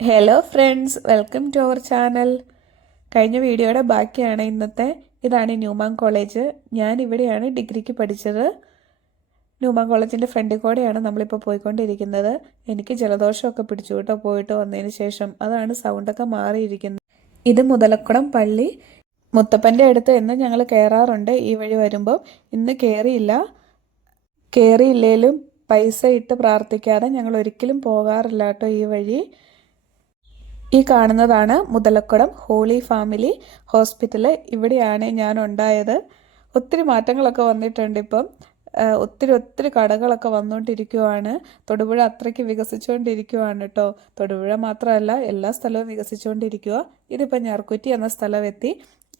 Hello friends welcome to our channel കഴിഞ്ഞ വീഡിയോയുടെ ബാക്കിയാണ് ഇന്നത്തെ. ഇതാണ് ന്യൂമാൻ കോളേജ്. ഞാൻ ഇവിടെയാണ് ഡിഗ്രിക്ക് പഠിച്ചത്. ന്യൂമാൻ കോളേജിന്റെ ഫ്രണ്ടിൽ കൂടെയാണ് നമ്മളിപ്പോൾ പോയിക്കൊണ്ടിരിക്കുന്നത്. എനിക്ക് ജലദോഷമൊക്കെ പിടിച്ചു കേട്ടോ പോയിട്ട് വന്നതിന് ശേഷം. അതാണ് സൗണ്ടൊക്കെ മാറിയിരിക്കുന്നത്. ഇത് മുതലക്കുളം പള്ളി. മുത്തപ്പന്റെ അടുത്ത് എന്ന് ഞങ്ങൾ കയറാറുണ്ട് ഈ വഴി വരുമ്പോൾ ഇന്ന് കയറിയില്ല കയറിയില്ലേലും പൈസ ഇട്ട് പ്രാർത്ഥിക്കാതെ ഞങ്ങൾ ഒരിക്കലും പോകാറില്ല കേട്ടോ ഈ വഴി. ഈ കാണുന്നതാണ് മുതലക്കുടം ഹോളി ഫാമിലി ഹോസ്പിറ്റൽ ഇവിടെയാണ് ഞാൻ ഉണ്ടായത് ഒത്തിരി മാറ്റങ്ങളൊക്കെ വന്നിട്ടുണ്ട് ഇപ്പം. ഒത്തിരി ഒത്തിരി കടകളൊക്കെ വന്നുകൊണ്ടിരിക്കുവാണ് തൊടുപുഴ അത്രയ്ക്ക് വികസിച്ചുകൊണ്ടിരിക്കുവാണ് കേട്ടോ തൊടുപുഴ മാത്രമല്ല എല്ലാ സ്ഥലവും വികസിച്ചുകൊണ്ടിരിക്കുക ഇതിപ്പോൾ ഞാർക്കുറ്റി എന്ന സ്ഥലം എത്തി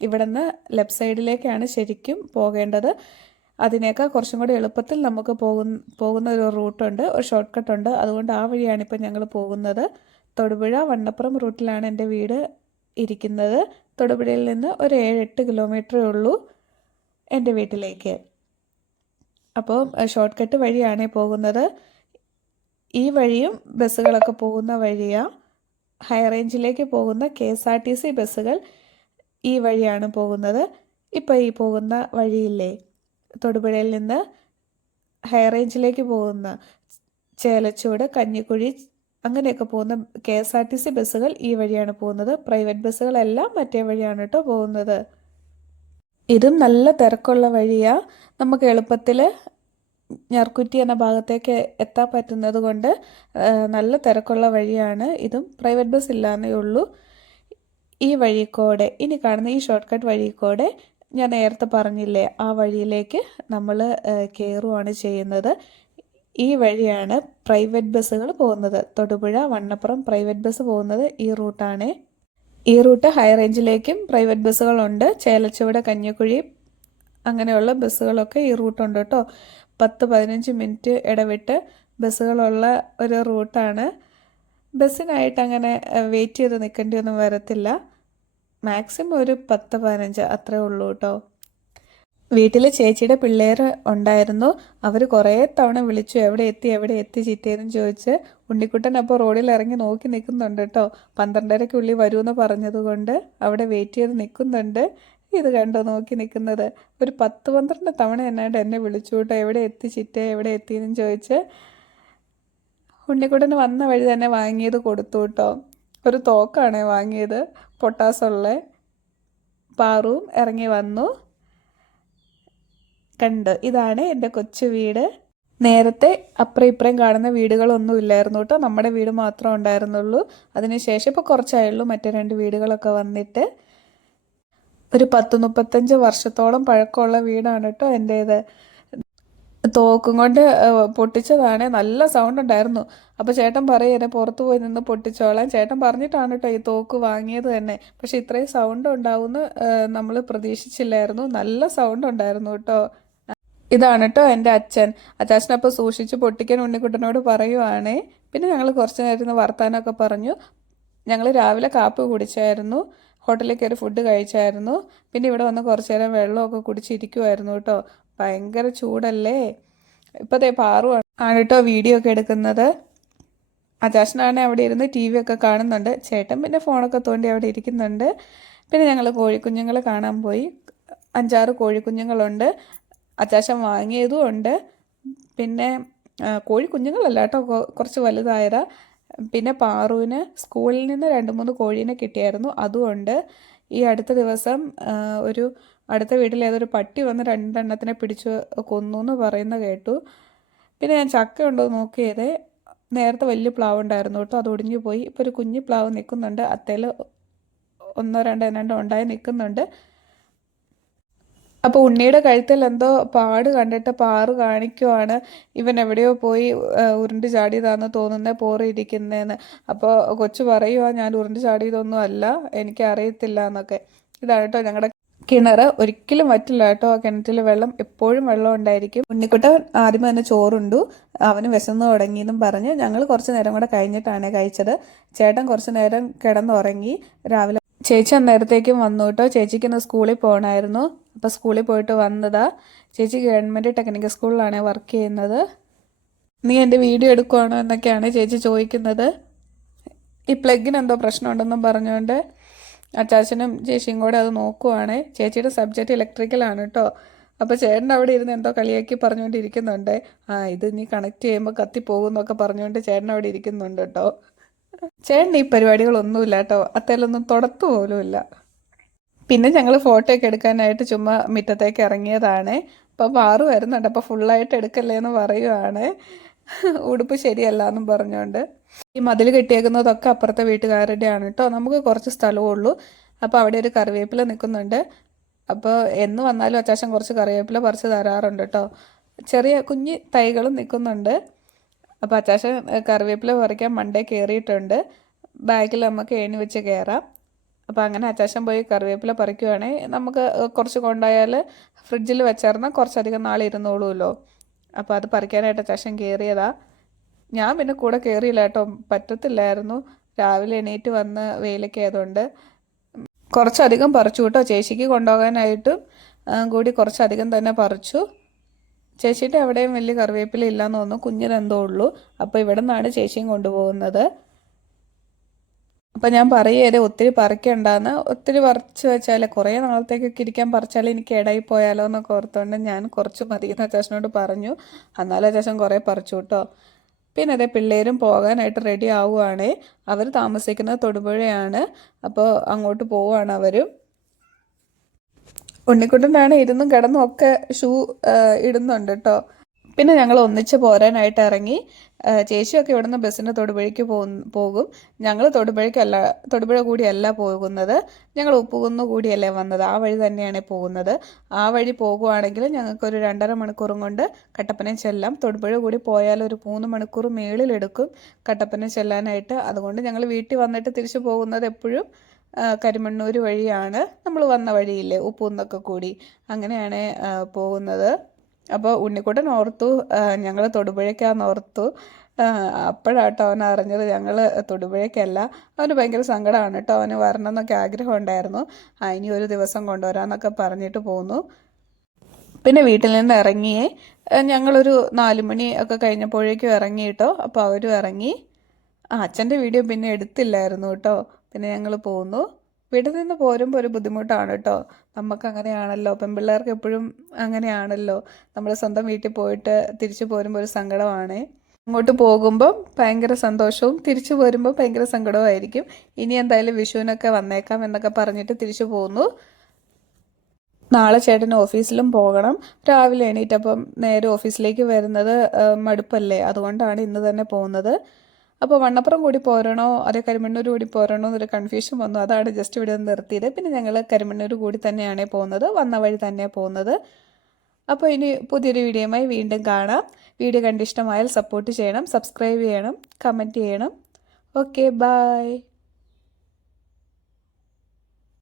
ഇവിടെ നിന്ന് ലെഫ്റ്റ് സൈഡിലേക്കാണ് ശരിക്കും പോകേണ്ടത്. അതിനേക്കാൾ കുറച്ചും കൂടി എളുപ്പത്തിൽ നമുക്ക് പോകുന്ന പോകുന്ന ഒരു റൂട്ടുണ്ട് ഒരു ഷോർട്ട് കട്ട് ഉണ്ട് അതുകൊണ്ട് ആ വഴിയാണ് ഇപ്പം ഞങ്ങൾ പോകുന്നത്. തൊടുപുഴ വണ്ണപ്പുറം റൂട്ടിലാണ് എന്റെ വീട് ഇരിക്കുന്നത്. തൊടുപുഴയിൽ നിന്ന് ഒരു ഏഴെട്ട് കിലോമീറ്ററേ ഉള്ളൂ എന്റെ വീട്ടിലേക്ക്. അപ്പോൾ ഷോർട്ട് കട്ട് വഴിയാണേ പോകുന്നത്. ഈ വഴിയും ബസ്സുകളൊക്കെ പോകുന്ന വഴിയാണ് ഹൈ റേഞ്ചിലേക്ക് പോകുന്ന K S R T C ബസ്സുകൾ ഈ വഴിയാണ് പോകുന്നത്. ഇപ്പോൾ ഈ പോകുന്ന വഴിയില്ലേ തൊടുപുഴയിൽ നിന്ന് ഹൈ റേഞ്ചിലേക്ക് പോകുന്ന ചേലച്ചൂട് കഞ്ഞിക്കുഴി അങ്ങനെയൊക്കെ പോകുന്ന K S R T C ബസ്സുകൾ ഈ വഴിയാണ് പോകുന്നത്. പ്രൈവറ്റ് ബസ്സുകളെല്ലാം മറ്റേ വഴിയാണ് കേട്ടോ പോകുന്നത്. ഇതും നല്ല തിരക്കുള്ള വഴിയാ. നമുക്ക് എളുപ്പത്തിൽ ഞർക്കുറ്റി എന്ന ഭാഗത്തേക്ക് എത്താൻ പറ്റുന്നത് കൊണ്ട് നല്ല തിരക്കുള്ള വഴിയാണ്. ഇതും പ്രൈവറ്റ് ബസ് ഇല്ലാന്നേ ഉള്ളൂ. ഈ വഴിക്കൂടെ ഇനി കാണുന്ന ഈ ഷോർട്ട് കട്ട് വഴിക്കൂടെ ഞാൻ നേരത്തെ പറഞ്ഞില്ലേ ആ വഴിയിലേക്ക് നമ്മൾ കയറുവാണ് ചെയ്യുന്നത്. ഈ വഴിയാണ് പ്രൈവറ്റ് ബസ്സുകൾ പോകുന്നത്. തൊടുപുഴ വണ്ണപ്പുറം പ്രൈവറ്റ് ബസ് പോകുന്നത് ഈ റൂട്ടാണ് ഈ റൂട്ട് ഹൈ റേഞ്ചിലേക്കും പ്രൈവറ്റ് ബസ്സുകളുണ്ട് ചേലച്ചുവട കഞ്ഞിക്കുഴി അങ്ങനെയുള്ള ബസ്സുകളൊക്കെ ഈ റൂട്ടുണ്ട് കേട്ടോ. പത്ത് പതിനഞ്ച് മിനിറ്റ് ഇടവിട്ട് ബസ്സുകളുള്ള ഒരു റൂട്ടാണ് ബസ്സിനായിട്ട് അങ്ങനെ വെയിറ്റ് ചെയ്ത് നിൽക്കേണ്ടി ഒന്നും വരത്തില്ല. മാക്സിമം ഒരു പത്ത് പതിനഞ്ച് അത്രേ ഉള്ളൂ കേട്ടോ. വീട്ടിൽ ചേച്ചിയുടെ പിള്ളേർ ഉണ്ടായിരുന്നു. അവർ കുറേ തവണ വിളിച്ചു എവിടെ എത്തി എവിടെ എത്തി ചിറ്റേന്ന് ചോദിച്ച് ഉണ്ണിക്കുട്ടൻ അപ്പോൾ റോഡിൽ ഇറങ്ങി നോക്കി നിൽക്കുന്നുണ്ട് കേട്ടോ പന്ത്രണ്ടരയ്ക്കുള്ളിൽ വരുമെന്ന് പറഞ്ഞതുകൊണ്ട് അവിടെ വെയിറ്റ് ചെയ്ത് നിൽക്കുന്നുണ്ട്. ഇത് കണ്ടോ നോക്കി നിൽക്കുന്നത്. ഒരു പത്ത് പന്ത്രണ്ട് തവണ എന്നായിട്ട് എന്നെ വിളിച്ചു കേട്ടോ എവിടെ എത്തി ചിറ്റേ എവിടെ എത്തിയെന്നും ചോദിച്ച് ഉണ്ണിക്കുട്ടന് വന്ന വഴി തന്നെ വാങ്ങിയത് കൊടുത്തു കേട്ടോ ഒരു തോക്കാണ് വാങ്ങിയത്. പൊട്ടാസുള്ള പാറും ഇറങ്ങി വന്നു. കണ്ട്. ഇതാണ് എന്റെ കൊച്ചു വീട്. നേരത്തെ അപ്പുറം ഇപ്പുറം കാണുന്ന വീടുകളൊന്നും ഇല്ലായിരുന്നു കേട്ടോ. നമ്മുടെ വീട് മാത്രമേ ഉണ്ടായിരുന്നുള്ളൂ. അതിനുശേഷം ഇപ്പോൾ കുറച്ചായുള്ളൂ. മറ്റേ രണ്ട് വീടുകളൊക്കെ വന്നിട്ട്. ഒരു പത്ത് മുപ്പത്തഞ്ച് വർഷത്തോളം പഴക്കമുള്ള വീടാണ് കേട്ടോ എന്റേത്. തോക്കും കൊണ്ട് പൊട്ടിച്ചതാണ്. നല്ല സൗണ്ട് ഉണ്ടായിരുന്നു. അപ്പോൾ ചേട്ടൻ പറയുന്നത് പുറത്തു പോയി നിന്ന് പൊട്ടിച്ചോളാം ചേട്ടൻ പറഞ്ഞിട്ടാണ് കേട്ടോ ഈ തോക്ക് വാങ്ങിയത് തന്നെ. പക്ഷെ ഇത്രയും സൗണ്ട് ഉണ്ടാവുമെന്ന് നമ്മൾ പ്രതീക്ഷിച്ചില്ലായിരുന്നു. നല്ല സൗണ്ട് ഉണ്ടായിരുന്നു കേട്ടോ. ഇതാണ് കേട്ടോ എന്റെ അച്ഛൻ. അച്ചാച്ചനപ്പോൾ സൂക്ഷിച്ച് പൊട്ടിക്കാൻ ഉണ്ണിക്കുട്ടനോട് പറയുവാണേ. പിന്നെ ഞങ്ങൾ കുറച്ച് നേരം വർത്താനമൊക്കെ പറഞ്ഞു. ഞങ്ങൾ രാവിലെ കാപ്പ് കുടിച്ചായിരുന്നു. ഹോട്ടലിൽ കയറി ഫുഡ് കഴിച്ചായിരുന്നു. പിന്നെ ഇവിടെ വന്ന് കുറച്ച് നേരം വെള്ളമൊക്കെ കുടിച്ചിരിക്കുമായിരുന്നു കേട്ടോ ഭയങ്കര ചൂടല്ലേ? ഇപ്പോൾ ദേ പാറു ആണ് കേട്ടോ വീഡിയോ ഒക്കെ എടുക്കുന്നത്. അജാഷനാണ് അവിടെ ഇരുന്ന് ടി വി ഒക്കെ കാണുന്നുണ്ട്. ചേട്ടൻ പിന്നെ ഫോണൊക്കെ തോണ്ടി അവിടെ ഇരിക്കുന്നുണ്ട്. പിന്നെ ഞങ്ങൾ കോഴിക്കുഞ്ഞുങ്ങളെ കാണാൻ പോയി. അഞ്ചാറ് കോഴിക്കുഞ്ഞുങ്ങളുണ്ട്. അച്ചാച്ചൻ വാങ്ങിയതും ഉണ്ട്. പിന്നെ കോഴി കോഴിക്കുഞ്ഞുങ്ങളല്ല കേട്ടോ കുറച്ച് വലുതായതാ. പിന്നെ പാറുവിന് സ്കൂളിൽ നിന്ന് രണ്ട് മൂന്ന് കോഴീനെ കിട്ടിയായിരുന്നു അതുകൊണ്ട് ഈ അടുത്ത ദിവസം ഒരു അടുത്ത വീട്ടിൽ ഏതൊരു പട്ടി വന്ന് രണ്ടെണ്ണത്തിനെ പിടിച്ച് കൊന്നു എന്ന് പറയുന്ന കേട്ടു. പിന്നെ ഞാൻ ചക്ക ഉണ്ടോ നോക്കിയത് നേരത്തെ വലിയ പ്ലാവ് ഉണ്ടായിരുന്നു കേട്ടോ അത് ഒടിഞ്ഞു പോയി. ഇപ്പോൾ ഒരു കുഞ്ഞു പ്ലാവ് നിൽക്കുന്നുണ്ട് അത്തേൽ ഒന്നോ രണ്ടോ രണ്ടോ ഉണ്ടായി നിൽക്കുന്നുണ്ട്. അപ്പോൾ ഉണ്ണിയുടെ കഴുത്തിൽ എന്തോ പാട് കണ്ടിട്ട് പാറ് കാണിക്കുവാണ്. ഇവൻ എവിടെയോ പോയി ഉരുണ്ട് ചാടിയതാന്ന് തോന്നുന്നത് പോറിയിരിക്കുന്നേന്ന് അപ്പോൾ കൊച്ചു പറയുവാ ഞാൻ ഉരുണ്ട് ചാടിയതൊന്നും അല്ല എനിക്ക് അറിയത്തില്ല എന്നൊക്കെ. ഇതാണ് കേട്ടോ ഞങ്ങളുടെ കിണർ ഒരിക്കലും വറ്റില്ല കേട്ടോ ആ കിണറ്റിൽ വെള്ളം. എപ്പോഴും വെള്ളം ഉണ്ടായിരിക്കും. ഉണ്ണിക്കുട്ടൻ ആദ്യം തന്നെ ചോറുണ്ടു. അവന് വിശന്ന് തുടങ്ങിയെന്നും പറഞ്ഞ് ഞങ്ങൾ കുറച്ച് നേരം കൂടെ കഴിഞ്ഞിട്ടാണ് കഴിച്ചത്. ചേട്ടൻ കുറച്ച് നേരം കിടന്നുറങ്ങി. രാവിലെ ചേച്ചി അന്നേരത്തേക്കും വന്നു കേട്ടോ ചേച്ചിക്ക് ഇന്ന് സ്കൂളിൽ പോകണമായിരുന്നു അപ്പോൾ സ്കൂളിൽ പോയിട്ട് വന്നതാ. ചേച്ചി ഗവൺമെന്റ് ടെക്നിക്കൽ സ്കൂളിലാണ് വർക്ക് ചെയ്യുന്നത്. നീ എന്റെ വീഡിയോ എടുക്കുവാണോ എന്നൊക്കെയാണ് ചേച്ചി ചോദിക്കുന്നത്. ഈ പ്ലഗിന് എന്തോ പ്രശ്നമുണ്ടെന്നും പറഞ്ഞുകൊണ്ട് അച്ചാച്ചനും ചേച്ചിയും കൂടെ അത് നോക്കുവാണ്. ചേച്ചിയുടെ സബ്ജക്റ്റ് ഇലക്ട്രിക്കലാണ് കേട്ടോ അപ്പോൾ ചേട്ടൻ അവിടെ ഇരുന്ന് എന്തോ കളിയാക്കി പറഞ്ഞുകൊണ്ടിരിക്കുന്നുണ്ട്. ആ ഇത് നീ കണക്ട് ചെയ്യുമ്പോൾ കത്തിപ്പോകുന്നൊക്കെ പറഞ്ഞുകൊണ്ട് ചേട്ടൻ അവിടെ ഇരിക്കുന്നുണ്ട് കേട്ടോ ചേട്ടൻ ഈ പരിപാടികളൊന്നുമില്ല കേട്ടോ അത്തേലൊന്നും തുടത്തു പോലുമില്ല. പിന്നെ ഞങ്ങൾ ഫോട്ടോ ഒക്കെ എടുക്കാനായിട്ട് ചുമ്മാ മുറ്റത്തേക്ക് ഇറങ്ങിയതാണ്. അപ്പോൾ പാറു വരുന്നുണ്ട്. അപ്പോൾ ഫുള്ളായിട്ട് എടുക്കല്ലേ എന്ന് പറയുവാണ്. ഉടുപ്പ് ശരിയല്ല എന്നും പറഞ്ഞുകൊണ്ട് ഈ മതിൽ കെട്ടിയേക്കുന്നതൊക്കെ അപ്പുറത്തെ വീട്ടുകാരുടെയാണ് കേട്ടോ നമുക്ക് കുറച്ച് സ്ഥലമേ ഉള്ളൂ. അപ്പോൾ അവിടെ ഒരു കറിവേപ്പില നിൽക്കുന്നുണ്ട്. അപ്പോൾ എന്ന് വന്നാലും അത്യാവശ്യം കുറച്ച് കറിവേപ്പില പറിച്ച് തരാറുണ്ട് കേട്ടോ ചെറിയ കുഞ്ഞ് തൈകളും നിൽക്കുന്നുണ്ട്. അപ്പോൾ അത്യാവശ്യം കറിവേപ്പില പറിക്കാൻ മണ്ടേ കയറിയിട്ടുണ്ട്. ബാഗിൽ നമുക്ക് ഏണി വെച്ച് കയറാം. അപ്പോൾ അങ്ങനെ അച്ചാച്ചൻ പോയി കറിവേപ്പില പറിക്കുവാണെങ്കിൽ നമുക്ക് കുറച്ച് കൊണ്ടായാൽ ഫ്രിഡ്ജിൽ വെച്ചായിരുന്നാൽ കുറച്ചധികം നാൾ ഇരുന്നോളൂല്ലോ. അപ്പോൾ അത് പറിക്കാനായിട്ട് അച്ചാച്ചൻ കയറിയതാ ഞാൻ പിന്നെ കൂടെ കയറിയില്ല കേട്ടോ. പറ്റത്തില്ലായിരുന്നു. രാവിലെ എണീറ്റ് വന്ന് വെയിലൊക്കെ ആയതുകൊണ്ട് കുറച്ചധികം പറിച്ചു കേട്ടോ. ചേച്ചിക്ക് കൊണ്ടുപോകാനായിട്ടും കൂടി കുറച്ചധികം തന്നെ പറിച്ചു. ചേച്ചിയുടെ എവിടെയും വലിയ കറിവേപ്പില ഇല്ലയെന്ന് തോന്നുന്നു. കുഞ്ഞിനെന്തോ ഉള്ളൂ. അപ്പോൾ ഇവിടെ നിന്നാണ് ചേച്ചിയും കൊണ്ടുപോകുന്നത്. അപ്പം ഞാൻ പറയുകയത് ഒത്തിരി പറിക്കണ്ടെന്ന്. ഒത്തിരി പറിച്ച് വെച്ചാൽ കുറേ നാളത്തേക്കൊക്കെ ഇരിക്കാൻ പറിച്ചാൽ എനിക്ക് ഇടയിൽ പോയാലോ എന്നൊക്കെ ഓർത്തുകൊണ്ട് ഞാൻ കുറച്ച് മതി എന്ന് അച്ചാച്ചനോട് പറഞ്ഞു. എന്നാലും അച്ചാച്ചൻ കുറേ പറിച്ചു കേട്ടോ. പിന്നെ അതേ പിള്ളേരും പോകാനായിട്ട് റെഡി ആവുകയാണേ അവർ താമസിക്കുന്നത് തൊടുപുഴയാണ്. അപ്പോൾ അങ്ങോട്ട് പോവുകയാണ് അവരും. ഉണ്ണിക്കുട്ടനാണ് ഇരുന്നും കിടന്നും ഒക്കെ ഷൂ ഇടുന്നുണ്ട് കേട്ടോ. പിന്നെ ഞങ്ങൾ ഒന്നിച്ച് പോരാനായിട്ട് ഇറങ്ങി ചേച്ചിയൊക്കെ ഇവിടുന്ന് ബസ്സിന് തൊടുപുഴയ്ക്ക് പോകും. ഞങ്ങൾ തൊടുപുഴയ്ക്കല്ല തൊടുപുഴ കൂടിയല്ല പോകുന്നത്. ഞങ്ങൾ ഉപ്പുകുന്ന് കൂടിയല്ലേ വന്നത്. ആ വഴി തന്നെയാണ് പോകുന്നത്. ആ വഴി പോകുവാണെങ്കിൽ ഞങ്ങൾക്കൊരു രണ്ടര മണിക്കൂറും കൊണ്ട് കട്ടപ്പന ചെല്ലാം. തൊടുപുഴ കൂടി പോയാൽ ഒരു മൂന്ന് മണിക്കൂർ മേളിലെടുക്കും കട്ടപ്പന ചെല്ലാനായിട്ട്. അതുകൊണ്ട് ഞങ്ങൾ വീട്ടിൽ വന്നിട്ട് തിരിച്ചു പോകുന്നത് എപ്പോഴും കരിമണ്ണൂർ വഴിയാണ്. നമ്മൾ വന്ന വഴിയില്ലേ ഉപ്പുന്നൊക്കെ കൂടി. അങ്ങനെയാണ് പോകുന്നത്. അപ്പോൾ ഉണ്ണിക്കുട്ടൻ ഓർത്തു ഞങ്ങൾ തൊടുപുഴയ്ക്കാന്ന് ഓർത്തു. അപ്പോഴാട്ടോ അവൻ അറിഞ്ഞത് ഞങ്ങൾ തൊടുപുഴയ്ക്കല്ല. അവന് ഭയങ്കര സങ്കടമാണ് കേട്ടോ. അവന് വരണം എന്നൊക്കെ ആഗ്രഹം ഉണ്ടായിരുന്നു. അതിനി ഒരു ദിവസം കൊണ്ടുവരാമെന്നൊക്കെ പറഞ്ഞിട്ട് പോന്നു. പിന്നെ വീട്ടിൽ നിന്ന് ഇറങ്ങിയേ ഞങ്ങളൊരു നാലുമണി ഒക്കെ കഴിഞ്ഞപ്പോഴേക്കും ഇറങ്ങി കേട്ടോ. അപ്പോൾ അവരും ഇറങ്ങി. അച്ഛന്റെ വീഡിയോ പിന്നെ എടുത്തില്ലായിരുന്നു കേട്ടോ. പിന്നെ ഞങ്ങൾ പോന്നു. വീട്ടിൽ നിന്ന് പോരുമ്പോൾ ഒരു ബുദ്ധിമുട്ടാണ് കേട്ടോ നമുക്ക് അങ്ങനെയാണല്ലോ പെൺപിള്ളേർക്ക് എപ്പോഴും അങ്ങനെയാണല്ലോ. നമ്മൾ സ്വന്തം വീട്ടിൽ പോയിട്ട് തിരിച്ചു പോരുമ്പോൾ ഒരു സങ്കടമാണ്. അങ്ങോട്ട് പോകുമ്പോൾ ഭയങ്കര സന്തോഷവും തിരിച്ചു പോരുമ്പോൾ ഭയങ്കര സങ്കടവുമായിരിക്കും. ഇനി എന്തായാലും വിഷുവിനൊക്കെ വന്നേക്കാം എന്നൊക്കെ പറഞ്ഞിട്ട് തിരിച്ചു പോന്നു. നാളെ ചേട്ടൻ ഓഫീസിലും പോകണം. രാവിലെ എണീറ്റപ്പം നേരെ ഓഫീസിലേക്ക് വരുന്നത് മടുപ്പല്ലേ? അതുകൊണ്ടാണ് ഇന്ന് തന്നെ പോകുന്നത് അപ്പോൾ വണ്ണപ്പുറം കൂടി പോരണോ? അതേ കരിമണ്ണൂർ കൂടി പോരണോ എന്നൊരു കൺഫ്യൂഷൻ വന്നു. അതാണ് ജസ്റ്റ് ഇവിടെ ഒന്ന് നിർത്തിയത്. പിന്നെ ഞങ്ങൾ കരിമണ്ണൂർ കൂടി തന്നെയാണ് പോകുന്നത്. വന്ന വഴി തന്നെയാണ് പോകുന്നത്. അപ്പോൾ ഇനി പുതിയൊരു വീഡിയോയുമായി വീണ്ടും കാണാം. വീഡിയോ കണ്ടിഷ്ടമായാൽ സപ്പോർട്ട് ചെയ്യണം സബ്സ്ക്രൈബ് ചെയ്യണം കമന്റ് ചെയ്യണം. Okay bye